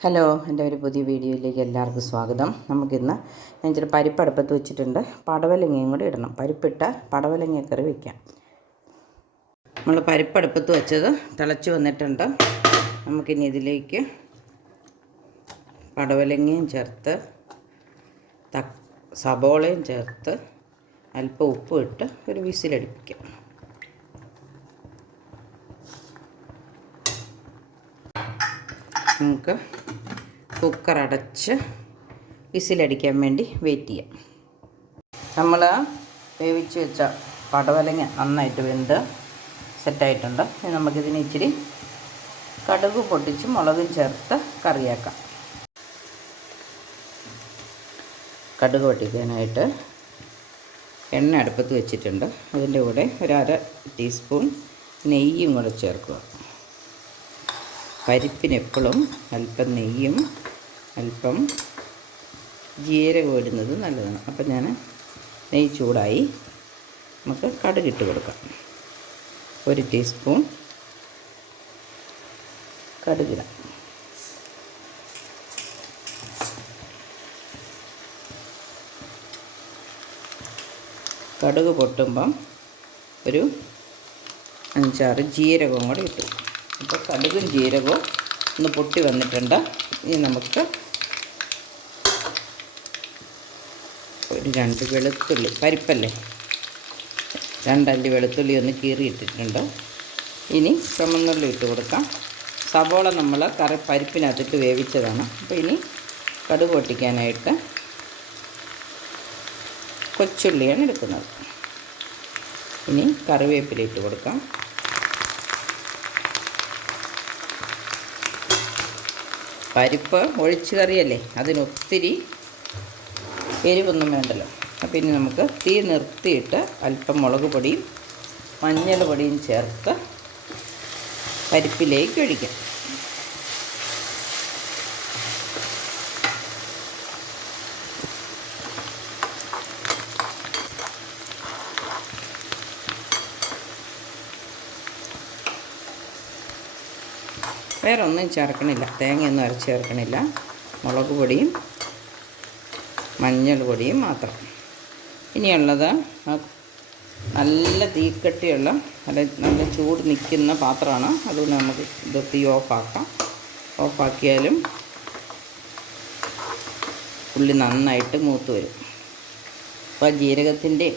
Hello എന്റെ ഒരു പുതിയ വീഡിയോയിലേക്ക് എല്ലാവർക്കും സ്വാഗതം. നമുക്കിന്ന് ഞാൻ ഇച്ചിരി പരിപ്പ് അടുപ്പത്ത് വെച്ചിട്ടുണ്ട്. പടവലങ്ങയും കൂടി ഇടണം. പരിപ്പിട്ട പടവലങ്ങ കറി വയ്ക്കാം നമ്മൾ പരിപ്പ് അടുപ്പത്ത് വെച്ചത് തിളച്ച് വന്നിട്ടുണ്ട്. നമുക്കിനി ഇതിലേക്ക് പടവലങ്ങയും ചേർത്ത് ത സബോളയും ചേർത്ത് അല്പം ഉപ്പ് ഇട്ട് ഒരു വിസിലടിപ്പിക്കാം. നമുക്ക് കുക്കർ അടച്ച് വിസിലടിക്കാൻ വേണ്ടി വെയിറ്റ് ചെയ്യാം. നമ്മൾ വേവിച്ച് വെച്ച പടവലങ്ങ നന്നായിട്ട് വെന്ത് സെറ്റായിട്ടുണ്ട് ഇനി നമുക്കിതിന് ഇച്ചിരി കടുക് പൊട്ടിച്ച് മുളകും ചേർത്ത് കറിയാക്കാം. കടുക് പൊട്ടിക്കാനായിട്ട് എണ്ണ അടുപ്പത്ത് വെച്ചിട്ടുണ്ട്. അതിന്റെ കൂടെ ഒരു അര ടീസ്പൂൺ നെയ്യും കൂടെ ചേർക്കുക. പരിപ്പിന് എപ്പോഴും അല്പം നെയ്യും അല്പം ജീരകം ഇടുന്നത് നല്ലതാണ്. അപ്പം ഞാൻ നെയ്യ് ചൂടായി നമുക്ക് കടുകിട്ട് കൊടുക്കാം. ഒരു ടീസ്പൂൺ കടുകിടാം കടുക് പൊട്ടുമ്പം ഒരു അഞ്ചാറ് ജീരകവും കൂടെ ഇട്ടു. അപ്പോൾ കടുകും ജീരകവും ഒന്ന് പൊട്ടി വന്നിട്ടുണ്ട്. ഇനി നമുക്ക് ഒരു രണ്ട് വെളുത്തുള്ളി പരിപ്പല്ലേ? രണ്ടല്ലി വെളുത്തുള്ളി ഒന്ന് കീറിയിട്ടിട്ടുണ്ട്? ഇനി ചുമന്നുള്ളി ഇട്ട് കൊടുക്കാം. സവോള നമ്മൾ കറി പരിപ്പിനകത്തിട്ട് വേവിച്ചതാണ്. അപ്പോൾ ഇനി കടുക് പൊട്ടിക്കാനായിട്ട് കൊച്ചുള്ളിയാണ് എടുക്കുന്നത്. ഇനി കറിവേപ്പില ഇട്ട് കൊടുക്കാം. പരിപ്പ് ഒഴിച്ചു കറിയല്ലേ? അതിനൊത്തിരി എരിവൊന്നും വേണ്ടല്ലോ. അപ്പം ഇനി നമുക്ക് തീ നിർത്തിയിട്ട് അല്പം മുളക് പൊടിയും മഞ്ഞൾ പൊടിയും ചേർത്ത് പരിപ്പിലേക്ക് ഒഴിക്കാം. വേറെ ഒന്നും ചേർക്കണില്ല. തേങ്ങയൊന്നും അരച്ച് ചേർക്കണില്ല. മുളക് പൊടിയും മഞ്ഞൾ പൊടിയും മാത്രം. ഇനിയുള്ളത് നല്ല തീക്കട്ടിയുള്ള നല്ല നല്ല ചൂട് നിൽക്കുന്ന പാത്രമാണ്. അതുകൊണ്ട് നമുക്ക് ഇത് തീ ഓഫാക്കാം. ഓഫാക്കിയാലും ഉള്ളി നന്നായിട്ട് മൂത്ത് വരും. അപ്പോൾ ജീരകത്തിന്റെ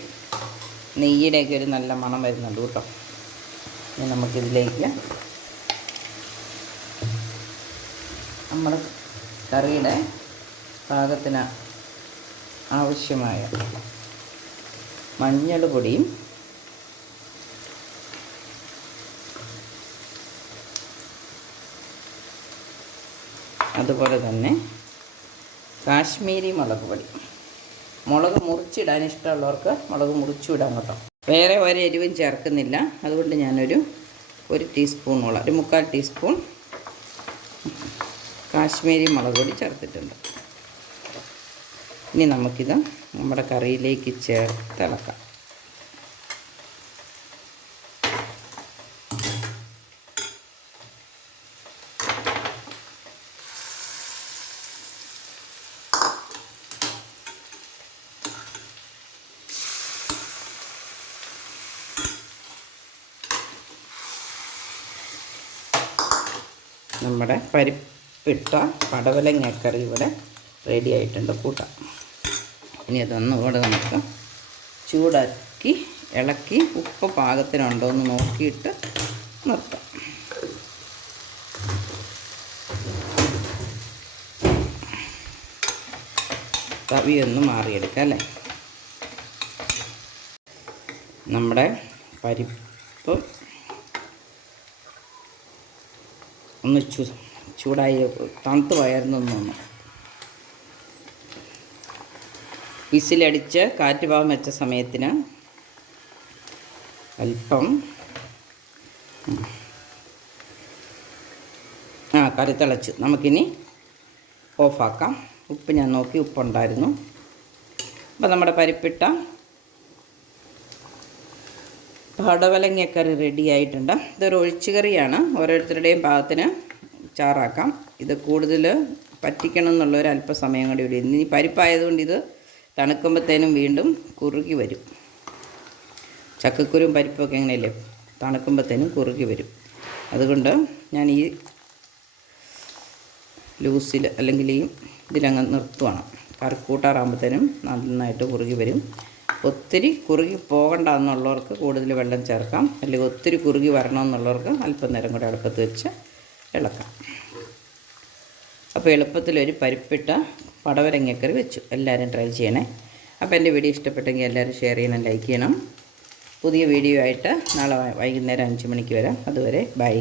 നെയ്യുടെയൊക്കെ ഒരു നല്ല മണം വരുന്നുണ്ട് കേട്ടോ. ഇനി നമുക്കിതിലേക്ക് നമ്മൾ കറിയുടെ പാകത്തിന് ആവശ്യമായ മഞ്ഞൾ പൊടിയും അതുപോലെ തന്നെ കാശ്മീരി മുളക് പൊടി. മുളക് മുറിച്ചിടാൻ ഇഷ്ടമുള്ളവർക്ക് മുളക് മുറിച്ചിടാൻ കേട്ടോ. വേറെ ഒരു എരിവും ചേർക്കുന്നില്ല. അതുകൊണ്ട് ഞാനൊരു ഒരു ടീസ്പൂണോളം ഒരു മുക്കാൽ ടീസ്പൂൺ കാശ്മീരി മുളക് പൊടി ചേർത്തിട്ടുണ്ട്. ഇനി നമുക്കിത് നമ്മുടെ കറിയിലേക്ക് ചേർത്ത് ഇളക്കാം നമ്മുടെ പരിപ്പിട്ട പടവലങ്ങക്കറി ഇവിടെ റെഡി ആയിട്ടുണ്ട്. കൂട്ടാം. ഇനി അതൊന്നുകൂടെ നമുക്ക് ചൂടാക്കി ഇളക്കി ഉപ്പ് പാകത്തിനുണ്ടോ എന്ന് നോക്കിയിട്ട് നിർത്താം. തവിയൊന്ന് മാറിയെടുക്കാം അല്ലേ? നമ്മുടെ പരിപ്പ് ഒന്ന് ചൂ ചൂടായി തണുത്ത് പോയായിരുന്നു വിസിലടിച്ച് കാറ്റ് പാകം വെച്ച സമയത്തിന് അല്പം. ആ കറി തിളച്ച്. നമുക്കിനി ഓഫാക്കാം. ഉപ്പ് ഞാൻ നോക്കി ഉപ്പുണ്ടായിരുന്നു. അപ്പോൾ നമ്മുടെ പരിപ്പിട്ട പടവലങ്ങക്കറി റെഡി ആയിട്ടുണ്ട്. ഇതൊരു ഒഴിച്ചുകറിയാണ്. ഓരോരുത്തരുടെയും പാകത്തിന് ചാറാക്കാം. ഇത് കൂടുതൽ പറ്റിക്കണം എന്നുള്ളൊരു അല്പസമയം കൂടി ഇവിടെ ഇനി പരിപ്പായതുകൊണ്ട് ഇത് തണുക്കുമ്പോഴത്തേനും വീണ്ടും കുറുകി വരും. ചക്കക്കുരും പരിപ്പൊക്കെ എങ്ങനെയല്ലേ? തണുക്കുമ്പോഴത്തേനും കുറുകി വരും. അതുകൊണ്ട് ഞാൻ ഈ ലൂസിൽ അല്ലെങ്കിൽ ഈ ഇതിലങ്ങ് നിർത്തുവാണ്. കറിക്കൂട്ടാറാകുമ്പോഴത്തേനും നന്നായിട്ട് കുറുകി വരും. ഒത്തിരി കുറുകി പോകണ്ട എന്നുള്ളവർക്ക് കൂടുതൽ വെള്ളം ചേർക്കാം. അല്ലെങ്കിൽ ഒത്തിരി കുറുകി വരണമെന്നുള്ളവർക്ക് അല്പം നേരം കൂടെ അടുപ്പത്ത് വെച്ച് ഇളക്കാം. അപ്പോൾ എളുപ്പത്തിലൊരു പരിപ്പിട്ട പടവരങ്ങക്കറി വെച്ചു. എല്ലാവരും ട്രൈ ചെയ്യണേ. അപ്പോൾ എന്റെ വീഡിയോ ഇഷ്ടപ്പെട്ടെങ്കിൽ എല്ലാവരും ഷെയർ ചെയ്യണം ലൈക്ക് ചെയ്യണം. പുതിയ വീഡിയോ ആയിട്ട് നാളെ വൈകുന്നേരം അഞ്ച് മണിക്ക് വരാം. അതുവരെ ബൈ